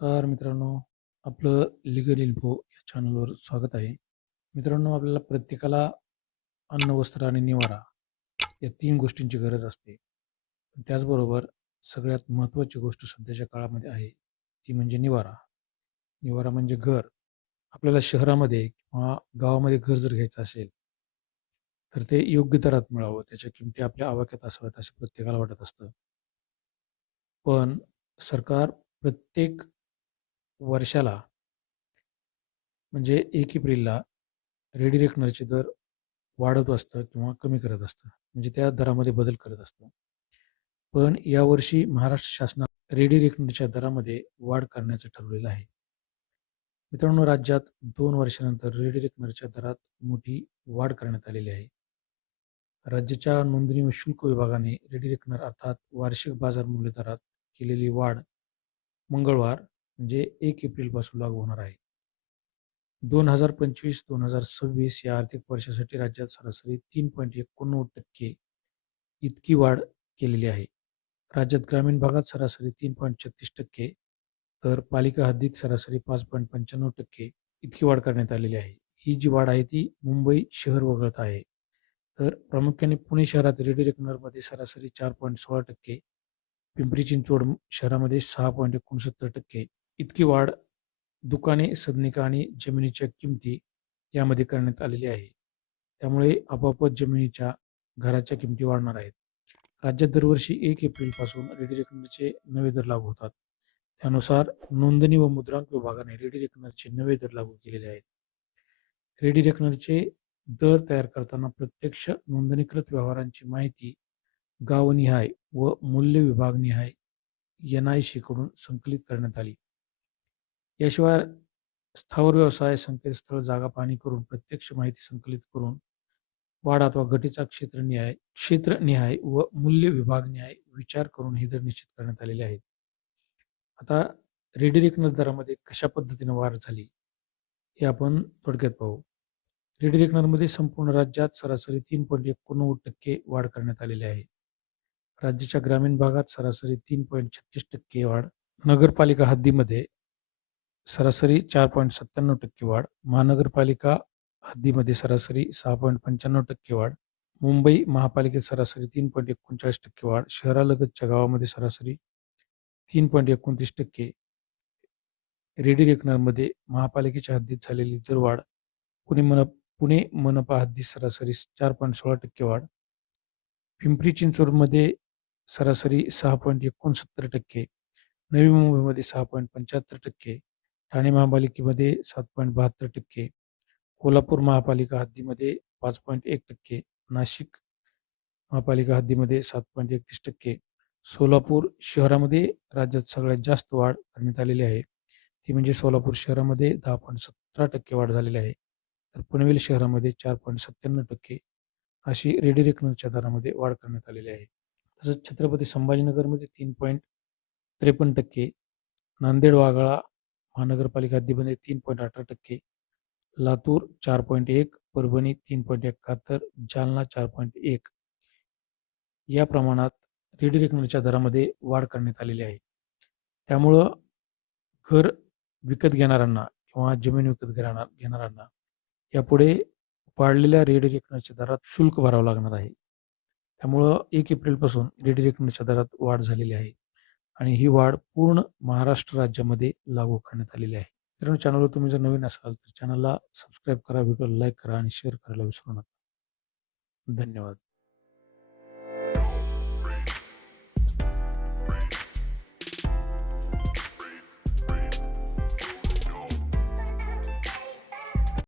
नमस्कार मित्रांनो आपलं लिगल इन्फो या चॅनलवर स्वागत आहे. मित्रांनो आपल्याला प्रत्येकाला अन्न वस्त्र आणि निवारा या तीन गोष्टींची गरज असते. पण त्याचबरोबर सगळ्यात महत्त्वाची गोष्ट सध्याच्या काळामध्ये आहे ती म्हणजे निवारा. निवारा म्हणजे घर. आपल्याला शहरामध्ये किंवा गावामध्ये घर जर घ्यायचं असेल तर ते योग्य दरात मिळावं. त्याच्या किमती आपल्या आवाक्यात असाव्यात असं प्रत्येकाला वाटत असतं. पण सरकार प्रत्येक वर्षाला म्हणजे एक एप्रिलला रेडी दर वाढत असतं किंवा कमी करत असतं. म्हणजे त्या दरामध्ये बदल करत असतं. पण यावर्षी महाराष्ट्र शासनात रेडी दरामध्ये वाढ करण्याचं ठरवलेलं आहे. मित्रांनो राज्यात दोन वर्षानंतर रेडी दरात मोठी वाढ करण्यात आलेली आहे. राज्याच्या नोंदणी व शुल्क विभागाने रेडी अर्थात वार्षिक बाजार मूल्य दरात केलेली वाढ मंगळवार म्हणजे एक एप्रिलपासून लागू होणार आहे. दोन हजार पंचवीस दोन हजार सव्वीस या आर्थिक वर्षासाठी राज्यात सरासरी तीन पॉईंट एकोणनव्वद टक्के इतकी वाढ केलेली आहे. राज्यात ग्रामीण भागात सरासरी तीन पॉईंट छत्तीस टक्के तर पालिका हद्दीत सरासरी पाच पॉईंट पंच्याण्णव टक्के इतकी वाढ करण्यात आलेली आहे. ही जी वाढ आहे ती मुंबई शहर वगळत आहे. तर प्रामुख्याने पुणे शहरात रेडी रेकनरमध्ये सरासरी चार पॉईंट सोळा टक्के पिंपरी चिंचवड शहरामध्ये सहा पॉईंट एकोणसत्तर टक्के इतकी वाढ दुकाने सदनिका आणि जमिनीच्या किमती यामध्ये करण्यात आलेली आहे. त्यामुळे आपोआपच जमिनीच्या घराच्या किमती वाढणार आहेत. राज्यात दरवर्षी एक एप्रिलपासून रेडी रेकनरचे नवे दर लागू होतात. त्यानुसार नोंदणी व मुद्रांक विभागाने रेडी रेकनरचे नवे दर लागू केलेले आहेत. रेडी रेकनरचे दर तयार करताना प्रत्यक्ष नोंदणीकृत व्यवहारांची माहिती गावनिहाय व मूल्य विभागनिहाय एन आयकडून संकलित करण्यात आली. याशिवाय स्थावर व्यवसाय संकेतस्थळ जागा पाहणी करून प्रत्यक्ष माहिती संकलित करून वाढ अथवा घटीचा क्षेत्रनिहाय क्षेत्रनिहाय व मूल्य विभागनिहाय विचार करून हे दर निश्चित करण्यात आलेले आहेत. आता रेडी दरामध्ये कशा पद्धतीने वाढ झाली हे आपण थोडक्यात पाहू. रेडिरेकनरमध्ये संपूर्ण राज्यात सरासरी तीन पॉईंट एकोणनव्वद टक्के वाढ करण्यात आलेली आहे. राज्याच्या ग्रामीण भागात सरासरी तीन पॉईंट छत्तीस टक्के वाढ. नगरपालिका हद्दीमध्ये सरासरी चार पॉईंट सत्त्याण्णव टक्के वाढ. महानगरपालिका हद्दीमध्ये सरासरी सहा पॉईंट पंच्याण्णव टक्के वाढ. मुंबई महापालिकेत सरासरी तीन पॉईंट एकोणचाळीस टक्के वाढ. शहरालगतच्या गावामध्ये सरासरी तीन पॉईंट एकोणतीस टक्के. रेडी रेकनरमध्ये महापालिकेच्या हद्दीत झालेली दरवाढ पुणे मन पुणे मनपा हद्दीत सरासरी चार पॉईंट सोळा टक्के वाढ. पिंपरी चिंचवडमध्ये सरासरी सहा पॉईंट एकोणसत्तर टक्के. नवी मुंबईमध्ये सहा पॉईंट पंच्याहत्तर टक्के. ठाणे महापालिकेमध्ये सात पॉईंट बहात्तर टक्के कोल्हापूर महापालिका हद्दीमध्ये पाच पॉईंट एक टक्के नाशिक महापालिका हद्दीमध्ये सात पॉईंट एकतीस टक्के सोलापूर शहरामध्ये राज्यात सगळ्यात जास्त वाढ करण्यात आलेली आहे. ती म्हणजे सोलापूर शहरामध्ये दहा पॉईंट सतरा टक्के वाढ झालेली आहे. तर पनवेल शहरामध्ये चार पॉईंट सत्त्याण्णव टक्के अशी रेडी रेकनरच्या दरामध्ये वाढ करण्यात आलेली आहे. तसंच छत्रपती संभाजीनगरमध्ये तीन पॉईंट त्रेपन्न टक्के नांदेड वाघाळा महानगरपालिका हद्दीमध्ये तीन पॉईंट अठरा टक्के लातूर चार पॉईंट एक परभणी तीन पॉईंट एकाहत्तर जालना चार पॉईंट एक. या प्रमाणात रेडिरेकनरच्या दरामध्ये वाढ करण्यात आलेली आहे. त्यामुळं घर विकत घेणाऱ्यांना किंवा जमीन विकत घेणार घेणाऱ्यांना यापुढे वाढलेल्या रेडी रेकनरच्या दरात शुल्क भरावं लागणार आहे. त्यामुळं एक एप्रिलपासून रेडिरेकनरच्या दरात वाढ झालेली आहे. आणि ही वाढ पूर्ण महाराष्ट्र राज्यामध्ये लागू करण्यात आलेली आहे. मित्रांनो चॅनलवर तुम्ही जर नवीन असाल तर चॅनलला सबस्क्राईब करा व्हिडिओला लाईक करा आणि शेअर करायला विसरू नका. धन्यवाद.